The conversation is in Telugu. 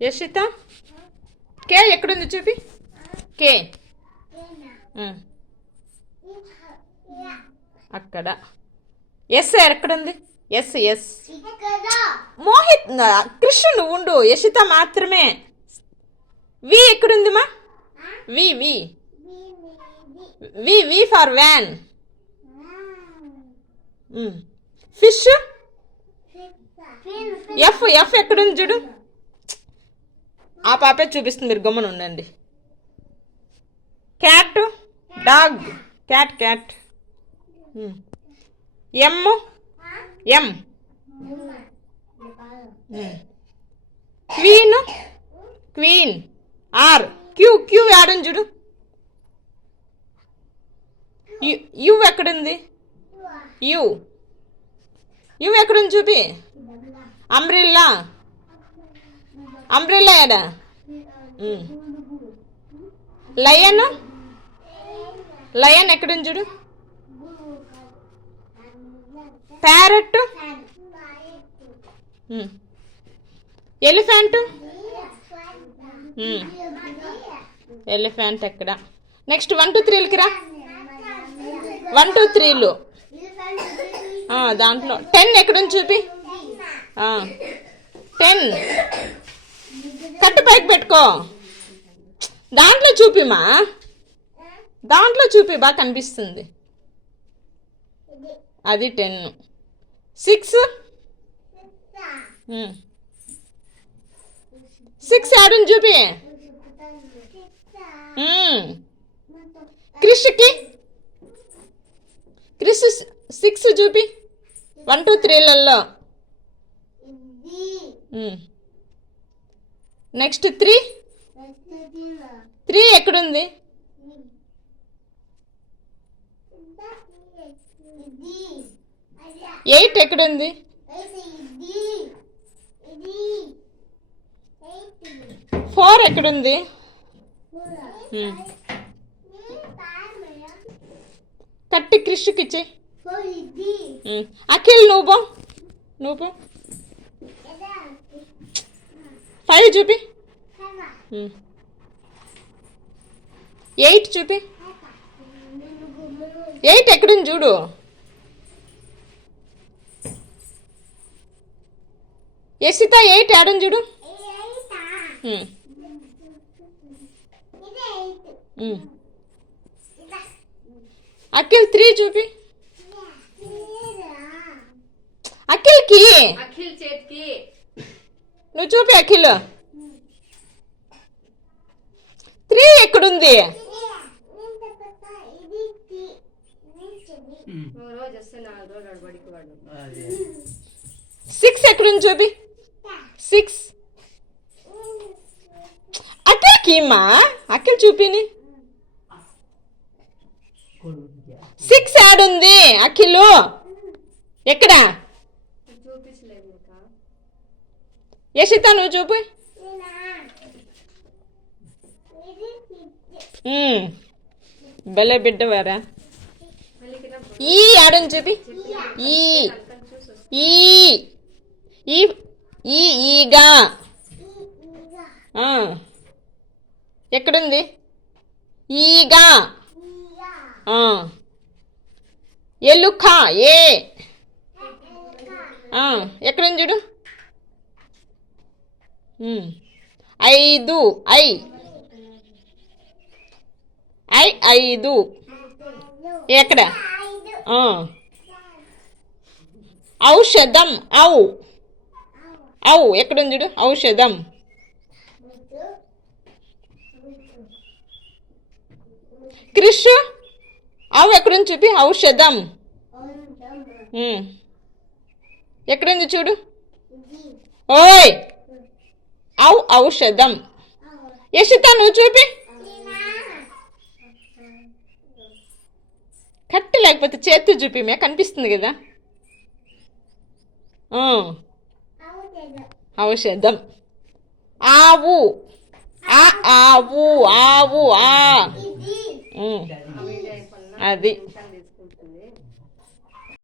యశిత కే ఎక్కడుంది చూపి. కే అక్కడ. ఎస్ ఎక్కడుంది. ఎస్ ఎస్ మోహిత్ కృష్ణుడు ఉండు. యశిత మాత్రమే. వి ఎక్కడుందిమా. V V V V for van. Fish. F F ఎక్కడుంది చూడు. ఆ పాపే చూపిస్తుంది, మీరు గమ్మున ఉండండి. Cat dog. Cat cat. M M. Queen queen. R. Q Q ఆడని చూడు. యు ఎక్కడుంది. యు యు ఎక్కడుంది చూపి. అంబ్రిల్లా. అంబ్రిల్లా ఏడా. లయన్. లయన్ ఎక్కడుంది చూడు. ప్యారెట్. ఎలిఫెంట్. ఎలిఫెంట్ ఎక్కడ. నెక్స్ట్ 1 2 3కి రా. 1 2 3లు దాంట్లో 10 ఎక్కడుంది చూపి. 10 కట్టు పైకి పెట్టుకో. దాంట్లో చూపిమా. దాంట్లో చూపి బాగా కనిపిస్తుంది. అది 10. 6 6 ఆడుని చూపి. క్రిష్కి. క్రిష్ 6 చూపి. 1 2 3లలో. నెక్స్ట్ 3 ఎక్కడుంది. 8 ఎక్కడుంది. 4 ఎక్కడుంది. కట్టి క్రిష్కి ఇచ్చి. అఖిల్ నువ్వు 5 చూపి. 8 చూపి. 8 ఎక్కడుంది చూడు. యశిత 8 ఆడని చూడు. అఖిల్ 3 చూపి. అఖిల్కి. నువ్వు చూపి అఖిల్. 3 ఎక్కడుంది. 6 ఎక్కడుంది చూపి. 6 అఖిల్కి మా. అఖిల్ చూపిని. 6 ఆడుంది అఖిల్. ఎక్కడ. యశిత నువ్వు చూపి. భలే బిడ్డవారా. ఈ ఆడని చూపి. ఈగా ఎక్కడుంది. ఈగా. ఎలుక. ఎక్కడుంది చూడు. 5 5 ఎక్కడ. ఔషధం. ఔ ఎక్కడుంది చూడు. ఔషధం. క్రిష్ ఎక్కడుంది చూపి. ఔషధం ఎక్కడుంది చూడు. ఓయ్ ఔషధం. యశిత నువ్వు చూపి. కట్టి లేకపోతే చేతి చూపి. మే కనిపిస్తుంది కదా. ఔషధం. ఆవు. ఆవు. అది